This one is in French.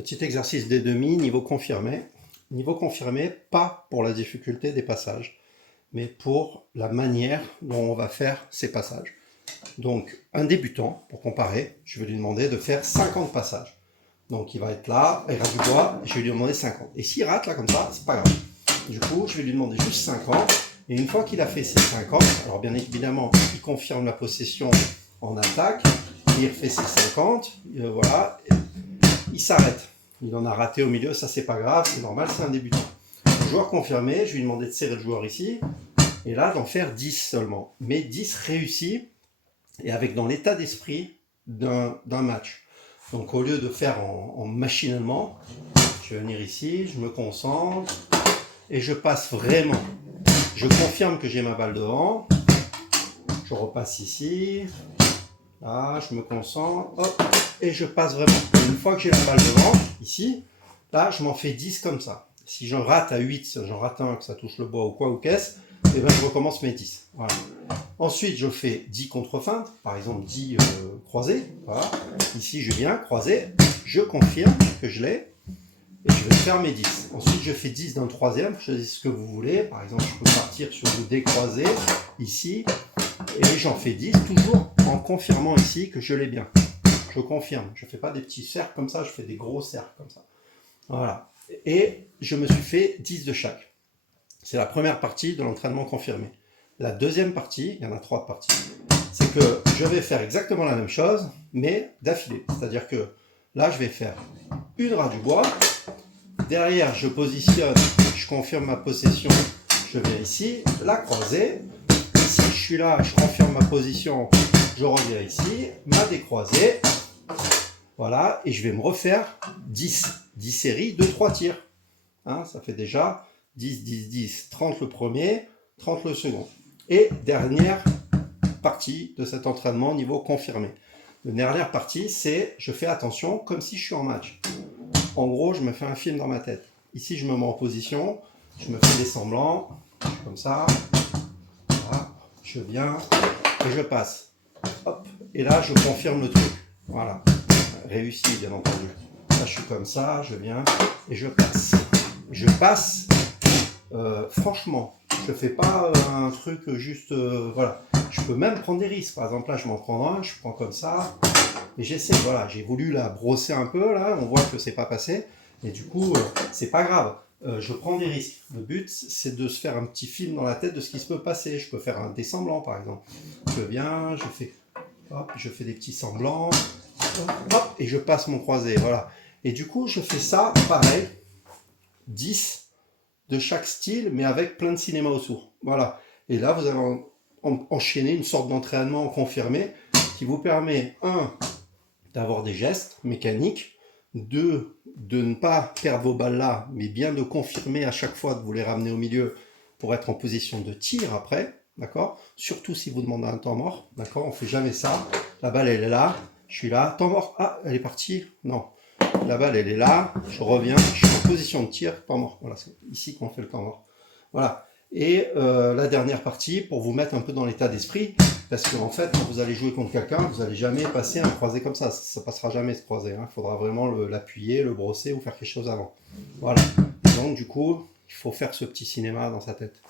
Petit exercice des demi, niveau confirmé. Niveau confirmé, pas pour la difficulté des passages, mais pour la manière dont on va faire ces passages. Donc, un débutant, pour comparer, je vais lui demander de faire 50 passages. Donc, il va être là, il rate du bois, je vais lui demander 50. Et s'il rate, là, comme ça, c'est pas grave. Du coup, je vais lui demander juste 50. Et une fois qu'il a fait ses 50, alors bien évidemment, il confirme la possession en attaque, il refait ses 50, voilà, il s'arrête. Il en a raté au milieu, ça c'est pas grave, c'est normal, c'est un débutant. Le joueur confirmé, je lui ai demandé de serrer le joueur ici, et là d'en faire 10 seulement. Mais 10 réussis, et avec dans l'état d'esprit d'un match. Donc au lieu de faire en machinalement, je vais venir ici, je me concentre, et je passe vraiment. Je confirme que j'ai ma balle devant, je repasse ici, là, je me concentre, hop, et je passe vraiment. Une fois que j'ai la balle devant, ici, là, je m'en fais 10 comme ça. Si j'en rate à 8, j'en rate un, que ça touche le bois ou quoi, ou qu'est-ce, et bien je recommence mes 10. Voilà. Ensuite, je fais 10 contre-feintes, par exemple 10 croisés. Voilà. Ici, je viens croiser, je confirme que je l'ai, et je vais faire mes 10. Ensuite, je fais 10 dans le troisième, choisissez ce que vous voulez. Par exemple, je peux partir sur le décroisé, ici, et j'en fais 10, toujours en confirmant ici que je l'ai bien. Je confirme, je ne fais pas des petits cercles comme ça, je fais des gros cercles comme ça. Voilà. Et je me suis fait 10 de chaque. C'est la première partie de l'entraînement confirmé. La deuxième partie, il y en a 3 parties, c'est que je vais faire exactement la même chose, mais d'affilée. C'est-à-dire que là, je vais faire une ras du bois. Derrière, je positionne, je confirme ma possession, je viens ici, la croisée. Ici, je suis là, je confirme ma position, je reviens ici, ma décroisée. Voilà, et je vais me refaire 10 séries de 3 tirs. Hein, ça fait déjà 10, 10, 10, 30 le premier, 30 le second. Et dernière partie de cet entraînement niveau confirmé. La dernière partie, c'est je fais attention comme si je suis en match. En gros, je me fais un film dans ma tête. Ici, je me mets en position, je me fais des semblants, comme ça. Voilà, je viens et je passe. Hop, et là, je confirme le truc. Voilà. Réussi, bien entendu. Là, je suis comme ça, je viens et je passe. Je passe, franchement, je fais pas un truc juste, voilà. Je peux même prendre des risques. Par exemple, là, je m'en prends un, je prends comme ça, et j'essaie, voilà. J'ai voulu la brosser un peu, là, on voit que c'est pas passé, et du coup, c'est pas grave. Je prends des risques. Le but, c'est de se faire un petit film dans la tête de ce qui se peut passer. Je peux faire un dessemblant, par exemple. Je viens, je fais des petits semblants, hop, et je passe mon croisé, voilà. Et du coup, je fais ça, pareil, 10 de chaque style, mais avec plein de cinéma autour. Voilà. Et là, vous allez enchaîner une sorte d'entraînement confirmé qui vous permet, d'avoir des gestes mécaniques, de ne pas perdre vos balles là, mais bien de confirmer à chaque fois de vous les ramener au milieu pour être en position de tir après, d'accord? Surtout si vous demandez un temps mort, d'accord? On fait jamais ça. La balle, elle est là, je suis là, temps mort, ah, elle est partie, non. La balle, elle est là, je reviens, je suis en position de tir, temps mort. Voilà, c'est ici qu'on fait le temps mort. Voilà. Et la dernière partie, pour vous mettre un peu dans l'état d'esprit, parce qu'en fait, quand vous allez jouer contre quelqu'un, vous n'allez jamais passer un croisé comme ça. Ça passera jamais ce croisé. Il faudra vraiment l'appuyer, le brosser ou faire quelque chose avant. Voilà. Et donc, du coup, il faut faire ce petit cinéma dans sa tête.